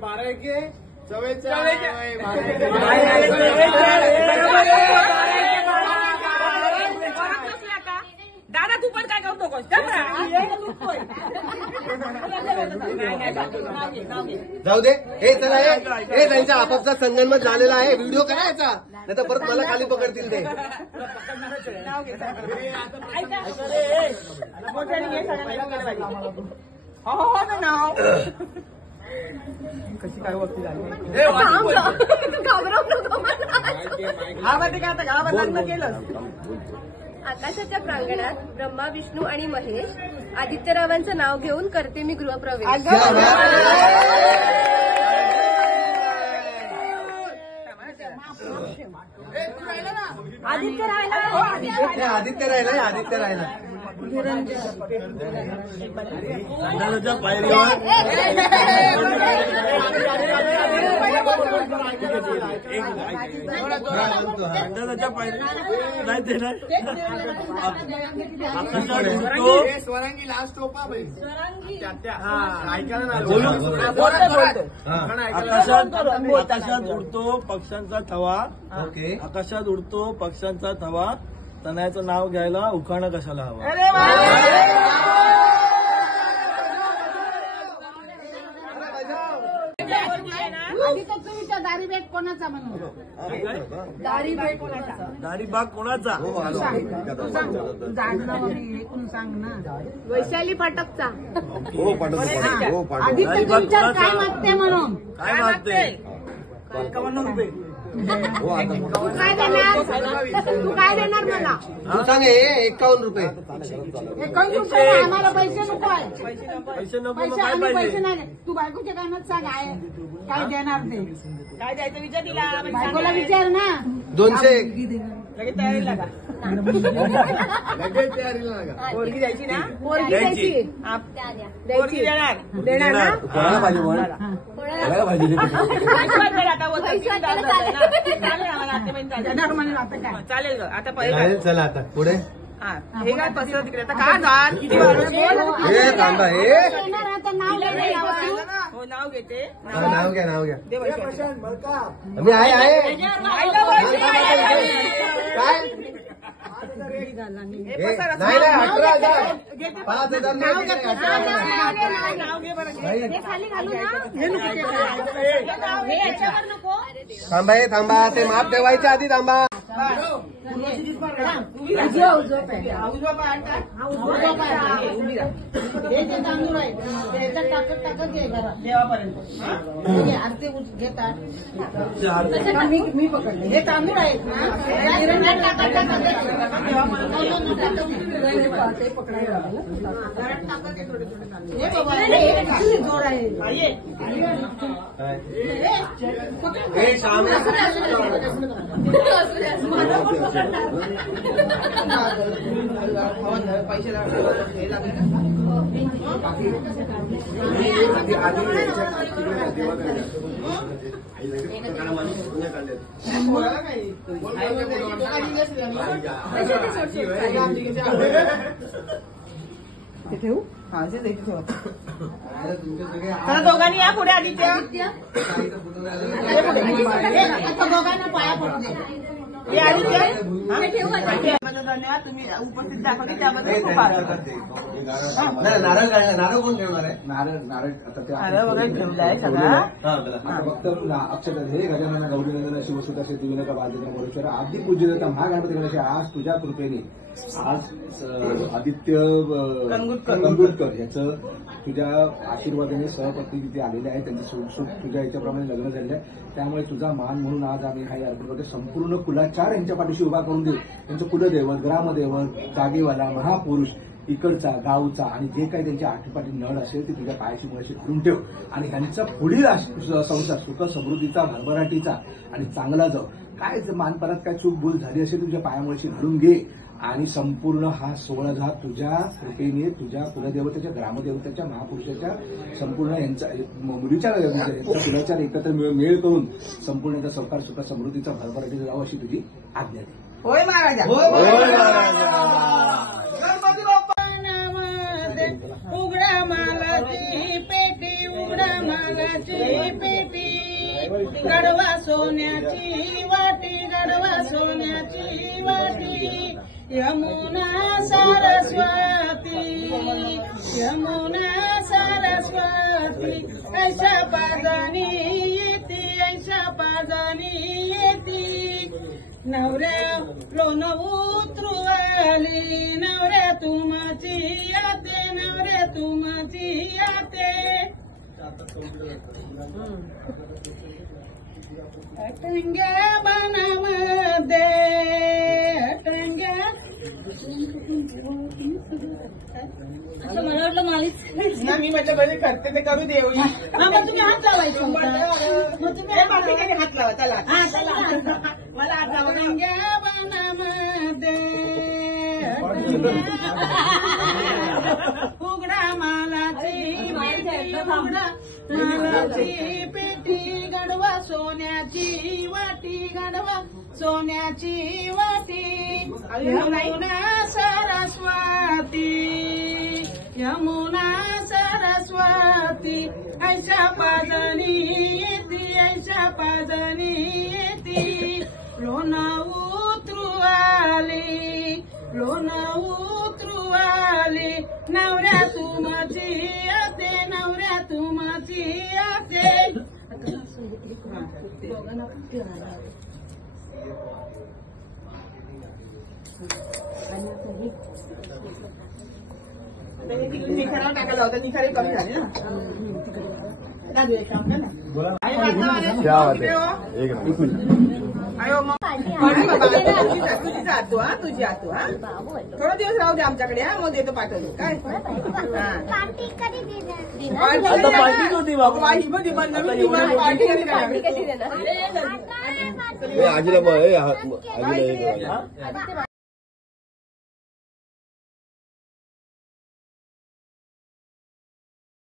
12 के 44 दादा तू पण काय करतो जाऊ दे. हे चला हे त्यांच्या आपापचा संगनमत झालेला आहे. व्हिडिओ करायचा नाही तर परत मला खाली पकडतील ते. नाव कशी काय वक्ती झाली गावात लग्न केलं. आकाशाच्या प्रांगणात ब्रह्मा विष्णू आणि महेश आदित्यरावांचं नाव घेऊन करते मी गृहप्रवेश. आदित्य राहिला आदित्य राहिला स्वरांगी लास्ट टोपा आकाशात उडतो पक्ष्यांचा थवा. ओके. आकाशात उडतो पक्ष्यांचा थवा. तनयाचं नाव घ्यायला उखाणं कशाला हवं. दारी बेट कोणाचा म्हणून दारी बाग कोणाचा. सांग ना. वैशाली फाटकचा. काय मागते म्हणून काय मागते. 51 रुपये. तू काय देणार मला. तू सांग 51 रुपये. 51 रुपये आम्हाला पैसे नको आहे. पैसे नको मग पैसे काय आम्ही पाहिजे. पैसे नाही. तू बायकोच्या कानात सांग आहे काय देणार ते. काय द्यायचं विचार दिला. बायकोला विचार ना. 200. लगेच तयारीला का. लगेच तयारीला लागा. पोरगी द्यायची ना. पोरगी द्यायची. द्यायची देणार देणार कोणाला पाहिजे म्हण. कोणाला पाहिजे देणार म्हणून आता काय. चालेल आता चालेल. चला आता पुढे. हे काय पसरत तिकडे आता काय झालं किती वाजले. हे थांबा हे देणार आता नाव घ्यायला लावा. हो नाव घेते. नाव घ्या दे पैसे. मी आहे काय नाही 18,000 5,000 नाव घे बरं. हे खाली घालू ना. हे याच्यावर नको. थांबा ते माप ठेवायच्या आधी थांबा. मी पकडले हे तांदूळ आहेत ना. ठेवू. हा दोघांनी या पुढे. आदित्य दोघांना पाया पडू दे. धन्यवाद. तुम्ही उपस्थित दाखवली त्याबद्दल खूप आभार. नारळ कोण ठेवणार आहे. नारळ आता वगैरे ठेवलं आहे सगळा. फक्त अक्षर हे गजानन गौरीनंदन शिवसुता सिद्धिविनायक बालचंद्र मोरेश्वर आदि पूज्यता महागणपती गणेश आज तुझ्या कृपेने आज आदित्य कंगुटकर याचं तुझ्या आशीर्वादाने सहपत्नी तिथे आलेले आहे. त्यांचं सुख तुझ्या याच्याप्रमाणे लग्न झालेलं आहे. त्यामुळे तुझा मान म्हणून आज आम्ही हा अर्पण करतो. संपूर्ण कुलाचार यांच्या पाठीशी उभा करून देऊ. त्यांचं कुलदैवत ग्रामदैवत जागेवाला महापुरुष इकडचा गावचा आणि जे काही त्यांच्या आठीपाठी नळ असेल ते तुझ्या पायाची मुळाशी घालून ठेव आणि ह्यांचा पुढील संसार सुख समृद्धीचा भरभराटीचा आणि चांगला जाऊ. काय मानपणात काय चूक भूल झाली असेल तुझ्या पायामुळेशी घालून घे आणि संपूर्ण हा 16 तुझ्या कृपेने तुझ्या कुलदेवतेच्या ग्रामदेवतेच्या महापुरुषाच्या संपूर्ण यांचा मुलीच्या कुलाचार एकत्र मेळ करून संपूर्ण यांचा सहकार सुख समृद्धीचा भरभराटीचा जाऊ अशी तुझी आज्ञा दे. होय महाराजा. गणपती बाप्पा नावादे उघड्या मालाची पेटी उघड्या मालाची पेटी गडवा सोन्याची वाटी गडवा सोन्याची वाटी यमुना सरस्वती यमुना सरस्वती ऐशा पाजानी येती ऐशा पाजानी येती नवऱ्या लोन उतरू आली नवऱ्या तुमाची आते नवऱ्या तुमाची आते अटंग्या बनामध्ये अटंग्या अच्छा मला वाटलं मालिश ना मी म्हटलं बरे करते ते करू दे एवढी. मग तुम्ही हात लावायचं मग तुम्ही हात बाकी काही हात लावा चला हा, चला. मला हात लावा ना. अटंग्या बनामध्ये उघडा मालाची पेटी उघडा मालाची पेटी गडवा सोन्याची वाटी गडवा सोन्याची वाटी यमुना सरस्वती यमुना सरस्वती ऐशा पाजनी येती ऐशा पाजनी येती लोण उतरू आली लोण उतरू आली नवऱ्या तुमची आते नवऱ्या तुमची आते निखारावर टाकायला होता निखारे कमी झाले ना. दादू एक काम कर ना. आई वाजवा रे. अयो मग पाठी बाबा तुझी आतू हा तुझी आतू हा थोडा दिवस राहू दे आमच्याकडे हा मग देतो पाठवतो काय आता पार्टीच होती बाबा. पार्टी मध्ये पण नवीन पार्टी कधी पार्टी कशी देणार आजीला